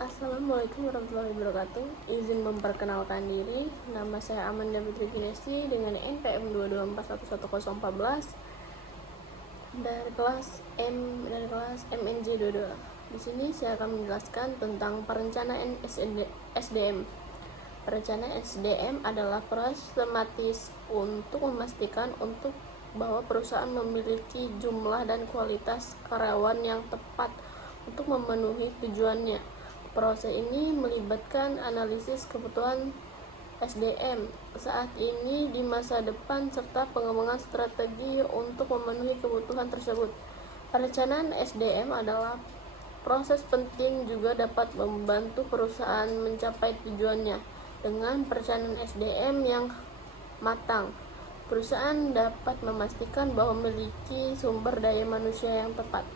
Assalamualaikum warahmatullahi wabarakatuh. Izin memperkenalkan diri, nama saya Amanda Fitri Kinesti dengan NPM 2241114 dari kelas MNJ 22. Di sini saya akan menjelaskan tentang perencanaan SDM. Perencanaan SDM adalah proses sistematis untuk memastikan bahwa perusahaan memiliki jumlah dan kualitas karyawan yang tepat untuk memenuhi tujuannya. Proses ini melibatkan analisis kebutuhan SDM saat ini di masa depan serta pengembangan strategi untuk memenuhi kebutuhan tersebut. Perencanaan SDM adalah proses penting juga dapat membantu perusahaan mencapai tujuannya. Dengan perencanaan SDM yang matang, perusahaan dapat memastikan bahwa memiliki sumber daya manusia yang tepat.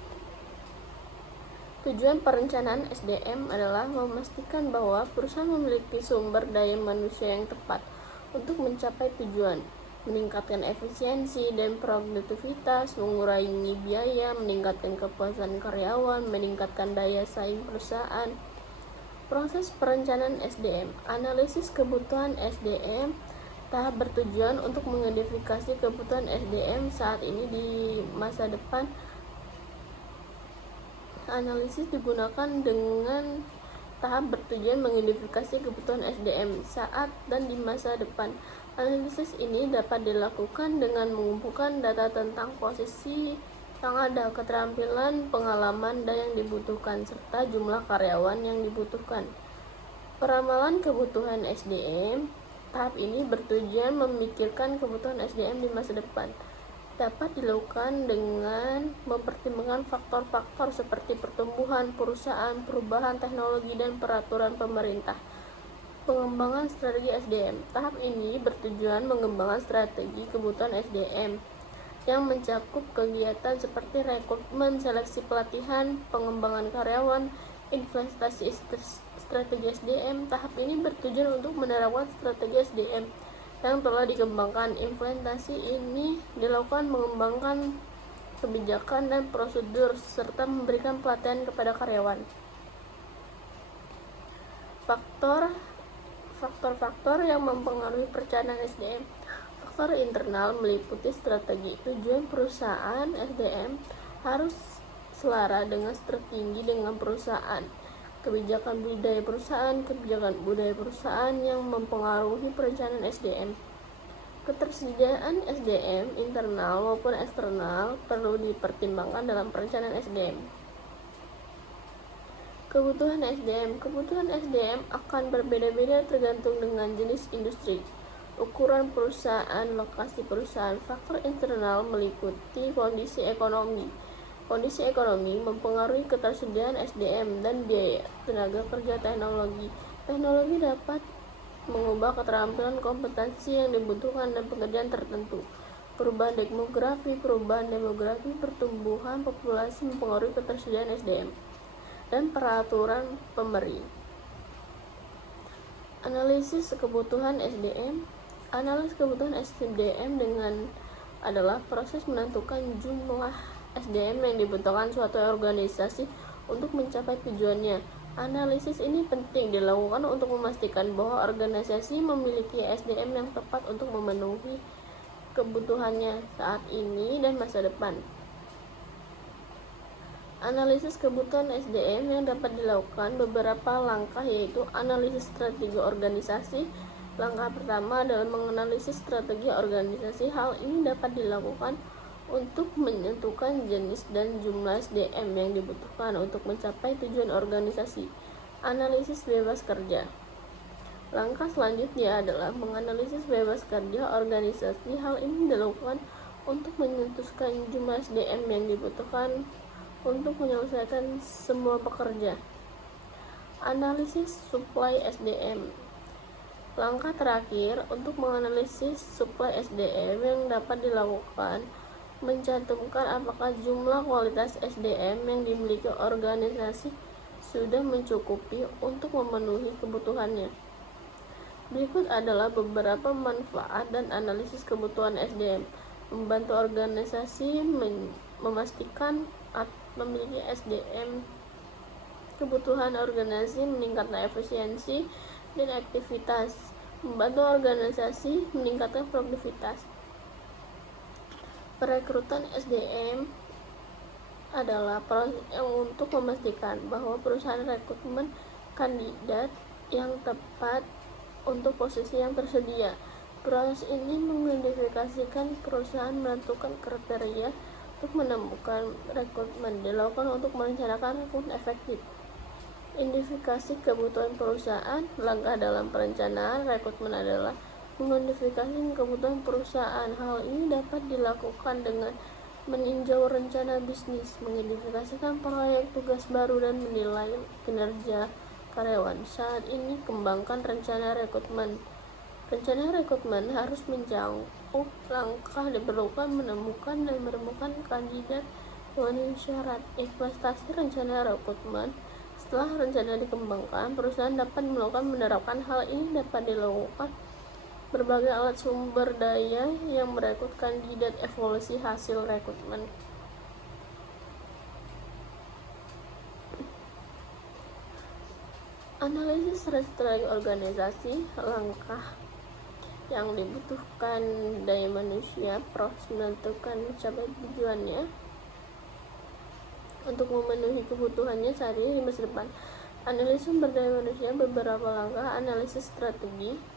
Tujuan perencanaan SDM adalah memastikan bahwa perusahaan memiliki sumber daya manusia yang tepat untuk mencapai tujuan, meningkatkan efisiensi dan produktivitas, mengurangi biaya, meningkatkan kepuasan karyawan, meningkatkan daya saing perusahaan. Proses perencanaan SDM, analisis kebutuhan SDM, tahap bertujuan untuk mengidentifikasi kebutuhan SDM saat ini di masa depan. Analisis digunakan dengan tahap bertujuan mengidentifikasi kebutuhan SDM saat dan di masa depan. Analisis ini dapat dilakukan dengan mengumpulkan data tentang posisi yang ada, keterampilan, pengalaman, dan yang dibutuhkan, serta jumlah karyawan yang dibutuhkan. Peramalan kebutuhan SDM. Tahap ini bertujuan memikirkan kebutuhan SDM di masa depan. Dapat dilakukan dengan mempertimbangkan faktor-faktor seperti pertumbuhan perusahaan, perubahan teknologi, dan peraturan pemerintah. Pengembangan strategi SDM. Tahap ini bertujuan mengembangkan strategi kebutuhan SDM yang mencakup kegiatan seperti rekrutmen, seleksi pelatihan, pengembangan karyawan, investasi strategi SDM. Tahap ini bertujuan untuk menerapkan strategi SDM yang telah dikembangkan. Implementasi ini dilakukan mengembangkan kebijakan dan prosedur serta memberikan pelatihan kepada karyawan. Faktor-faktor yang mempengaruhi perencanaan SDM. Faktor internal meliputi strategi. Tujuan perusahaan SDM harus selara dengan tertinggi dengan perusahaan. Kebijakan budaya perusahaan yang mempengaruhi perencanaan SDM. Ketersediaan SDM internal maupun eksternal perlu dipertimbangkan dalam perencanaan SDM. Kebutuhan SDM akan berbeda-beda tergantung dengan jenis industri, ukuran perusahaan, lokasi perusahaan. Faktor internal meliputi kondisi ekonomi. Kondisi ekonomi mempengaruhi ketersediaan SDM dan biaya tenaga kerja. Teknologi dapat mengubah keterampilan, kompetensi yang dibutuhkan dan pekerjaan tertentu. Perubahan demografi, pertumbuhan populasi mempengaruhi ketersediaan SDM dan peraturan pemberi. Analisis kebutuhan SDM. Analisis kebutuhan SDM adalah proses menentukan jumlah SDM yang dibutuhkan suatu organisasi untuk mencapai tujuannya. Analisis ini penting dilakukan untuk memastikan bahwa organisasi memiliki SDM yang tepat untuk memenuhi kebutuhannya saat ini dan masa depan. Analisis kebutuhan SDM yang dapat dilakukan beberapa langkah, yaitu analisis strategi organisasi. Langkah pertama adalah menganalisis strategi organisasi. Hal ini dapat dilakukan untuk menentukan jenis dan jumlah SDM yang dibutuhkan untuk mencapai tujuan organisasi. Analisis bebas kerja. Langkah selanjutnya adalah menganalisis bebas kerja organisasi. Hal ini dilakukan untuk menentukan jumlah SDM yang dibutuhkan untuk menyelesaikan semua pekerja. Analisis suplai SDM. Langkah terakhir untuk menganalisis suplai SDM yang dapat dilakukan mencantumkan apakah jumlah kualitas SDM yang dimiliki organisasi sudah mencukupi untuk memenuhi kebutuhannya. Berikut adalah beberapa manfaat dan analisis kebutuhan SDM. Membantu organisasi memastikan memiliki SDM kebutuhan organisasi, meningkatkan efisiensi dan aktivitas, membantu organisasi meningkatkan produktivitas. Perekrutan SDM adalah proses untuk memastikan bahwa perusahaan rekrutmen kandidat yang tepat untuk posisi yang tersedia. Proses ini mengidentifikasikan perusahaan, menentukan kriteria untuk menemukan rekrutmen, dilakukan untuk merencanakan rekrutmen efektif. Identifikasi kebutuhan perusahaan. Langkah dalam perencanaan rekrutmen adalah mengidentifikasi kebutuhan perusahaan. Hal ini dapat dilakukan dengan meninjau rencana bisnis, mengidentifikasikan proyek, tugas baru, dan menilai kinerja karyawan. Saat ini kembangkan rencana rekrutmen. Rencana rekrutmen harus mencakup langkah diperlukan menemukan dan menemukan kandidat memenuhi syarat. Implementasi rencana rekrutmen. Setelah rencana dikembangkan, perusahaan dapat melakukan menerapkan hal ini dapat dilakukan berbagai alat sumber daya yang merekrut kandidat, evaluasi hasil rekrutmen. Analisis strategi organisasi. Langkah yang dibutuhkan daya manusia, proses menentukan mencapai tujuannya untuk memenuhi kebutuhannya saat ini di masa depan. Analisis sumber daya manusia. Beberapa langkah analisis strategi.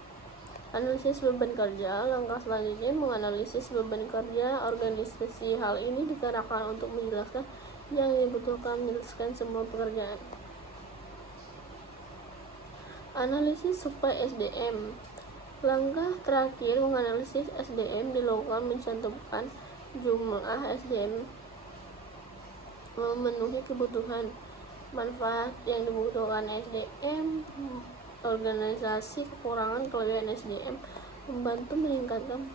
Analisis beban kerja. Langkah selanjutnya menganalisis beban kerja organisasi. Hal ini digunakan untuk menjelaskan yang dibutuhkan menyelesaikan semua pekerjaan. Analisis suplai SDM. Langkah terakhir menganalisis SDM dilakukan mencantumkan jumlah SDM memenuhi kebutuhan, manfaat yang dibutuhkan SDM, organisasi, kekurangan kelebihan SDM, membantu meningkatkan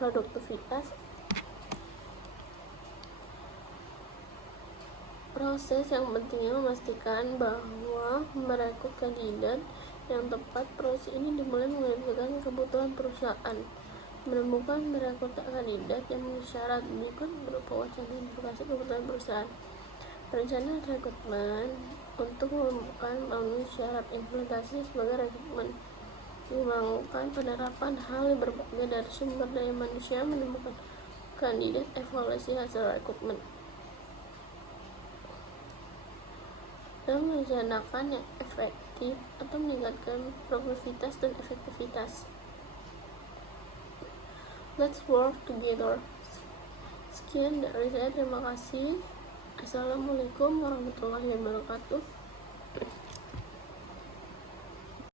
produktivitas. Proses yang pentingnya memastikan bahwa merekrut kandidat yang tepat. Proses ini dimulai mengidentifikasi kebutuhan perusahaan, menemukan merekrut kandidat yang memenuhi syarat, bukan berupa wacana identifikasi kebutuhan perusahaan. Rencana rekrutmen untuk menemukan memenuhi syarat. Implementasi sebagai rekrutmen mengembangkan penerapan hal yang berbagai dari sumber daya manusia, menemukan kandidat, evaluasi hasil rekrutmen, dan merencanakan yang efektif atau meningkatkan produktivitas dan efektivitas. Let's work together. Sekian dari saya, terima kasih. Assalamualaikum warahmatullahi wabarakatuh.